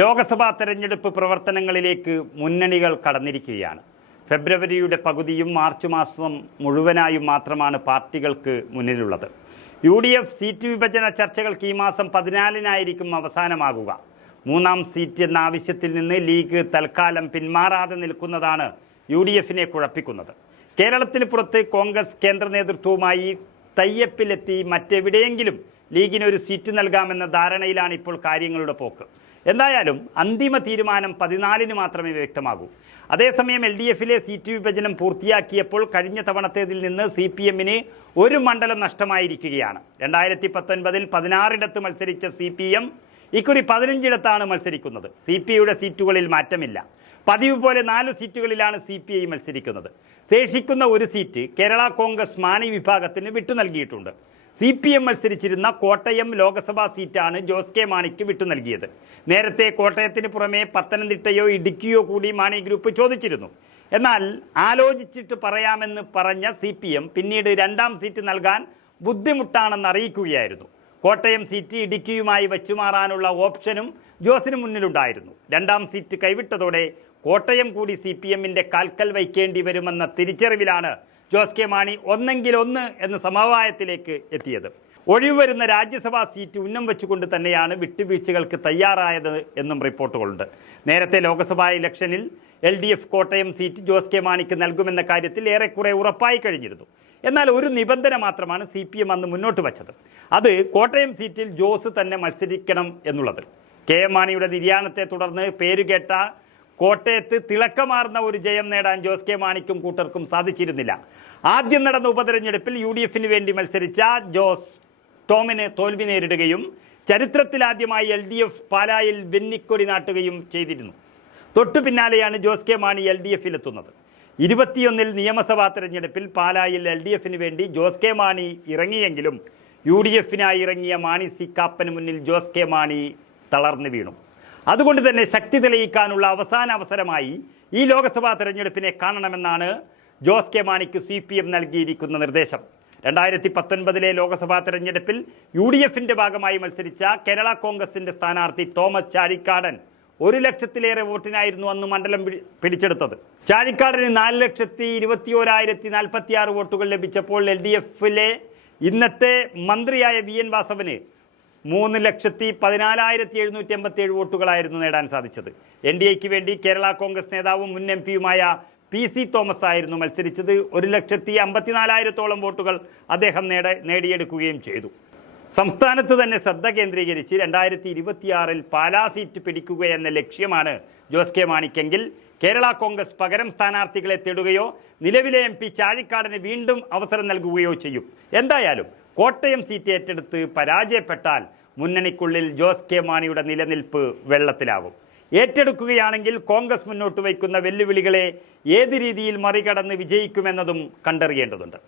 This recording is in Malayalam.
ലോക്സഭാ തെരഞ്ഞെടുപ്പ് പ്രവർത്തനങ്ങളിലേക്ക് മുന്നണികൾ കടന്നിരിക്കുകയാണ്. ഫെബ്രുവരിയുടെ പകുതിയും മാർച്ച് മാസം മുഴുവനായും മാത്രമാണ് പാർട്ടികൾക്ക് മുന്നിലുള്ളത്. യു ഡി എഫ് സീറ്റ് വിഭജന ചർച്ചകൾക്ക് ഈ മാസം പതിനാലിനായിരിക്കും അവസാനമാകുക. മൂന്നാം സീറ്റ് എന്ന ആവശ്യത്തിൽ നിന്ന് ലീഗ് തൽക്കാലം പിന്മാറാതെ നിൽക്കുന്നതാണ് യു ഡി എഫിനെ കുഴപ്പിക്കുന്നത്. കേരളത്തിന് പുറത്ത് കോൺഗ്രസ് കേന്ദ്ര നേതൃത്വവുമായി തയ്യപ്പിലെത്തി മറ്റെവിടെയെങ്കിലും ലീഗിന് ഒരു സീറ്റ് നൽകാമെന്ന ധാരണയിലാണ് ഇപ്പോൾ കാര്യങ്ങളുടെ പോക്ക്. എന്തായാലും അന്തിമ തീരുമാനം പതിനാലിന് മാത്രമേ വ്യക്തമാകൂ. അതേസമയം എൽ ഡി എഫിലെ സീറ്റ് വിഭജനം പൂർത്തിയാക്കിയപ്പോൾ കഴിഞ്ഞ തവണത്തേതിൽ നിന്ന് സി പി എമ്മിന് ഒരു മണ്ഡലം നഷ്ടമായിരിക്കുകയാണ്. രണ്ടായിരത്തി പത്തൊൻപതിൽ പതിനാറിടത്ത് മത്സരിച്ച സി പി എം ഇക്കുറി പതിനഞ്ചിടത്താണ് മത്സരിക്കുന്നത്. സി പി ഐയുടെ സീറ്റുകളിൽ മാറ്റമില്ല. പതിവ് പോലെ നാല് സീറ്റുകളിലാണ് സി പി ഐ മത്സരിക്കുന്നത്. ശേഷിക്കുന്ന ഒരു സീറ്റ് കേരള കോൺഗ്രസ് മാണി വിഭാഗത്തിന് വിട്ടു നൽകിയിട്ടുണ്ട്. സി പി എം മത്സരിച്ചിരുന്ന കോട്ടയം ലോക്സഭാ സീറ്റാണ് ജോസ് കെ മാണിക്ക് വിട്ടു നൽകിയത്. നേരത്തെ കോട്ടയത്തിന് പുറമെ പത്തനംതിട്ടയോ ഇടുക്കിയോ കൂടി മാണി ഗ്രൂപ്പ് ചോദിച്ചിരുന്നു. എന്നാൽ ആലോചിച്ചിട്ട് പറയാമെന്ന് പറഞ്ഞ സി പി എം പിന്നീട് രണ്ടാം സീറ്റ് നൽകാൻ ബുദ്ധിമുട്ടാണെന്ന് അറിയിക്കുകയായിരുന്നു. കോട്ടയം സീറ്റ് ഇടുക്കിയുമായി വച്ചുമാറാനുള്ള ഓപ്ഷനും ജോസിന് മുന്നിലുണ്ടായിരുന്നു. രണ്ടാം സീറ്റ് കൈവിട്ടതോടെ കോട്ടയം കൂടി സി പി എമ്മിന്റെ കാൽക്കൽ വയ്ക്കേണ്ടി വരുമെന്ന തിരിച്ചറിവിലാണ് ജോസ് കെ മാണി ഒന്നെങ്കിൽ ഒന്ന് എന്ന സമവായത്തിലേക്ക് എത്തിയത്. ഒഴിവരുന്ന രാജ്യസഭാ സീറ്റ് ഉന്നം വെച്ചുകൊണ്ട് തന്നെയാണ് വിട്ടുവീഴ്ചകൾക്ക് തയ്യാറായത് എന്നും റിപ്പോർട്ടുകളുണ്ട്. നേരത്തെ ലോക്സഭാ ഇലക്ഷനിൽ L D F Kottayam seat Jose K മാണിക്ക് നൽകുമെന്ന കാര്യത്തിൽ ഏറെക്കുറെ ഉറപ്പായി കഴിഞ്ഞിരുന്നു. എന്നാൽ ഒരു നിബന്ധന മാത്രമാണ് സി പി എം അന്ന് മുന്നോട്ട് വച്ചത്. അത് കോട്ടയം സീറ്റിൽ ജോസ് തന്നെ മത്സരിക്കണം എന്നുള്ളത്. കെ എം മാണിയുടെ നിര്യാണത്തെ തുടർന്ന് പേരുകേട്ട കോട്ടയത്ത് തിളക്കമാർന്ന ഒരു ജയം നേടാൻ ജോസ് കെ മാണിക്കും കൂട്ടർക്കും സാധിച്ചിരുന്നില്ല. ആദ്യം നടന്ന ഉപതെരഞ്ഞെടുപ്പിൽ യു ഡി എഫിന് വേണ്ടി മത്സരിച്ച ജോസ് ടോമിന് തോൽവി നേരിടുകയും ചരിത്രത്തിലാദ്യമായി എൽ ഡി എഫ് പാലായിൽ വെന്നിക്കൊടി നാട്ടുകയും ചെയ്തിരുന്നു. തൊട്ടു പിന്നാലെയാണ് Jose K Mani L D എഫിലെത്തുന്നത് ഇരുപത്തിയൊന്നിൽ നിയമസഭാ തെരഞ്ഞെടുപ്പിൽ പാലായിൽ എൽ ഡി എഫിന് വേണ്ടി ജോസ് കെ മാണി ഇറങ്ങിയെങ്കിലും യു ഡി എഫിനായി ഇറങ്ങിയ മാണി സി കാപ്പന് മുന്നിൽ ജോസ് കെ മാണി തളർന്നു വീണു. അതുകൊണ്ട് തന്നെ ശക്തി തെളിയിക്കാനുള്ള അവസാന അവസരമായി ഈ ലോക്സഭാ തെരഞ്ഞെടുപ്പിനെ കാണണമെന്നാണ് ജോസ് കെ മാണിക്ക് സി പി എം നൽകിയിരിക്കുന്ന നിർദ്ദേശം. രണ്ടായിരത്തി പത്തൊൻപതിലെ ലോക്സഭാ തെരഞ്ഞെടുപ്പിൽ യു ഡി എഫിന്റെ ഭാഗമായി മത്സരിച്ച കേരള കോൺഗ്രസിന്റെ സ്ഥാനാർത്ഥി തോമസ് ചാഴിക്കാടൻ ഒരു ലക്ഷത്തിലേറെ വോട്ടിനായിരുന്നു അന്ന് മണ്ഡലം പിടി- പിടിച്ചെടുത്തത്. ചാഴിക്കാടന് നാല് ലക്ഷത്തി ഇരുപത്തി ഓരായിരത്തി നാൽപ്പത്തി ആറ് വോട്ടുകൾ ലഭിച്ചപ്പോൾ എൽ ഡി എഫിലെ ഇന്നത്തെ മന്ത്രിയായ വി എൻ വാസവന് മൂന്ന് ലക്ഷത്തി പതിനാലായിരത്തി എഴുന്നൂറ്റി എൺപത്തി ഏഴ് വോട്ടുകളായിരുന്നു നേടാൻ സാധിച്ചത്. എൻ ഡി എക്ക് വേണ്ടി കേരള കോൺഗ്രസ് നേതാവും മുൻ എം പിയുമായ പി സി തോമസ് ആയിരുന്നു മത്സരിച്ചത്. ഒരു ലക്ഷത്തി അമ്പത്തിനാലായിരത്തോളം വോട്ടുകൾ അദ്ദേഹം നേട നേടിയെടുക്കുകയും ചെയ്തു. സംസ്ഥാനത്ത് തന്നെ ശ്രദ്ധ കേന്ദ്രീകരിച്ച് രണ്ടായിരത്തി ഇരുപത്തിയാറിൽ പാലാ സീറ്റ് പിടിക്കുക എന്ന ലക്ഷ്യമാണ് ജോസ് കെ മാണിക്കെങ്കിൽ കേരള കോൺഗ്രസ് പകരം സ്ഥാനാർത്ഥികളെ തേടുകയോ നിലവിലെ എം പി ചാഴിക്കാടിന് വീണ്ടും അവസരം നൽകുകയോ ചെയ്യും. എന്തായാലും കോട്ടയം സീറ്റ് ഏറ്റെടുത്ത് പരാജയപ്പെട്ടാൽ മുന്നണിക്കുള്ളിൽ ജോസ് കെ മാണിയുടെ നിലനിൽപ്പ് വെള്ളത്തിലാവും. ഏറ്റെടുക്കുകയാണെങ്കിൽ കോൺഗ്രസ് മുന്നോട്ട് വയ്ക്കുന്ന വെല്ലുവിളികളെ ഏത് രീതിയിൽ മറികടന്ന് വിജയിക്കുമെന്നതും കണ്ടറിയേണ്ടതുണ്ട്.